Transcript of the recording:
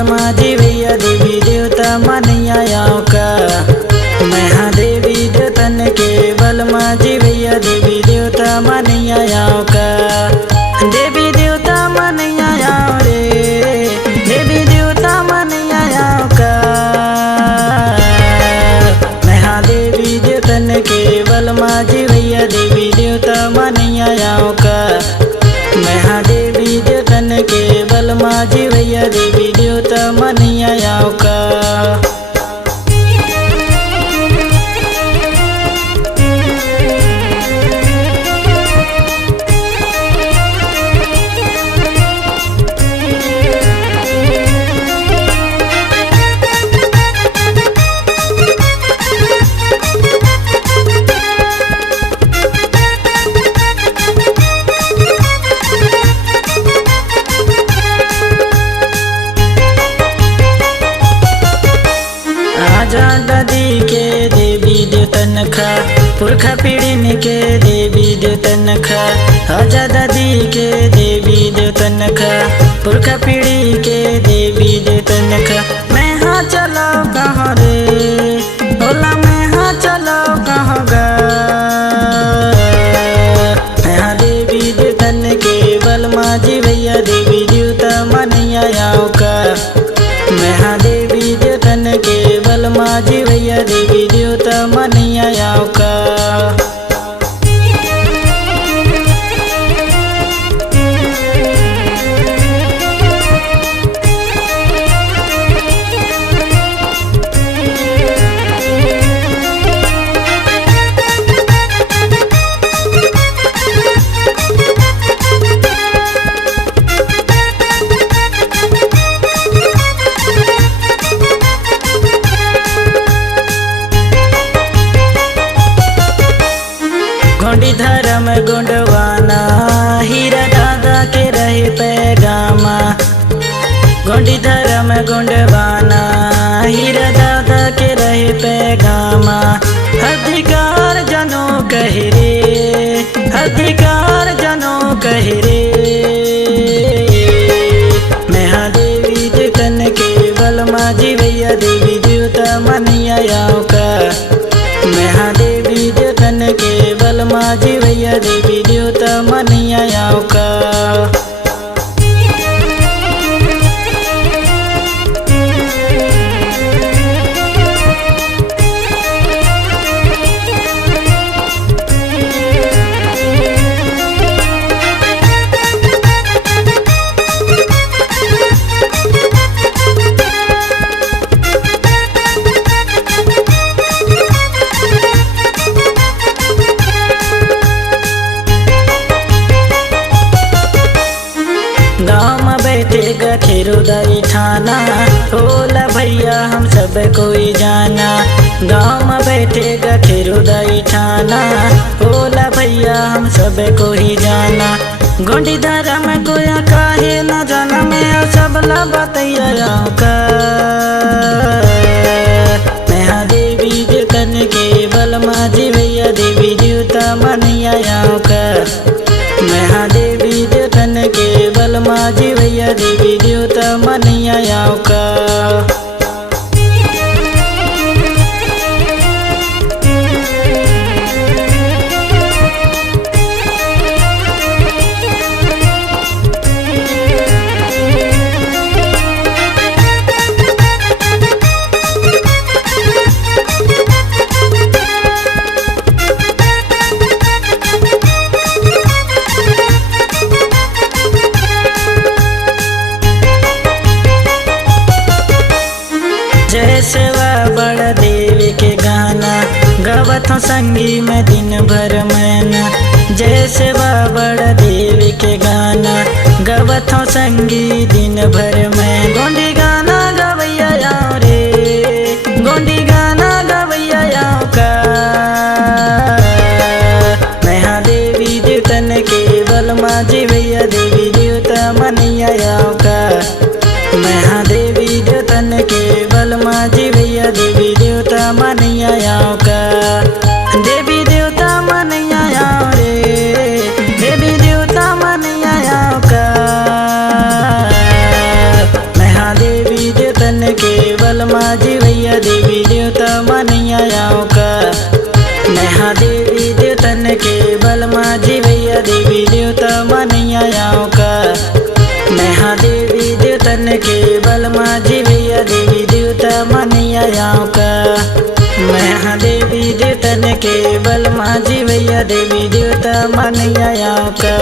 बलमा जीवैया देवी देवता मनिया आँव का। महादेवी देवतन के बलमा जीवैया देवी देवता मनिया आँव का। देवी देवता मनिया आँव रे, देवी देवता मनिया आँव का। महादेवी देवतन के बलमा जीवैया देवी देवता मनिया आँव का। महादेवी देवतन के बलमा जीवैया देवी देवता मनिया आँव का। आजा दादी के देवी देवतन खा, पुरखा पीड़िन के देवी देवतन खा। आजा दादी के देवी देवतन खा, पुरखा पीढ़ी के देवी देवतन खा। मैं हाँ चलो कहाँ रे, बोला मैं हाँ चलो कहाँ गा। यहाँ देवी देवतन के बलमा जीवैया देवी देवता मनिया आँव का। महादेवी देवतन के बलमा जीवैया देवी देवता मनिया आँव का। गोंडी धर्म गोंडवाना, हीरा दादा के रहे पैगामा। गोंडी धर्म गोंडवाना, हीरा दादा के रहे पैगामा। अधिकार जनो कह रे, अधिकार जनो कह रे। महादेवी देवतन के बलमा जीवैया देवी देवता मनिया आँव का। महादेवी देवतन के बलमा जीवैया देवी देवता मनिया आँव का। गाँव में बैठेगा खेरुदाई थाना, होला भैया हम सब कोई जाना। गाँव में बैठेगा खेरुदाई थाना, होला भैया हम सब कोई जाना। गोंडी धर्म कोया काहे न जाना, मैं सबला बतैया आँव का। महादेवी देवतन के बलमा जीवैया देवी देवता मनिया आँव का। महादेवी देवतन के बलमा जीवैया देवी देवता मनिया आँव का। जय सेवा बड़ देवी के गाना, गावत हूँ संगी में दिन भर मैना। जय सेवा बड़ देवी के गाना, गावत हूँ संगी दिन भर मैं। गोंडी गाना गवैया आँव रे, गोंडी गाना गवैया आँव का। महादेवी देवतन के बलमा जीवैया देवी देवता मनिया आँव का। महादेवी देवतन के बलमा जीवैया देवी देवता मनिया आँव का। देवी देवता मनिया आँव रे, देवी देवता मनिया आँव का। महादेवी देवता मनिया आँव का नेहा देवी देवतन के बलमा जीवैया देवी देवता मनिया आँव का नेहा देवी देवतन के बलमा जीवैया देवी देवता मनिया आँव का नेहा देवी देवतन के बलमा जीवैया देवी देवता मनिया आँव का।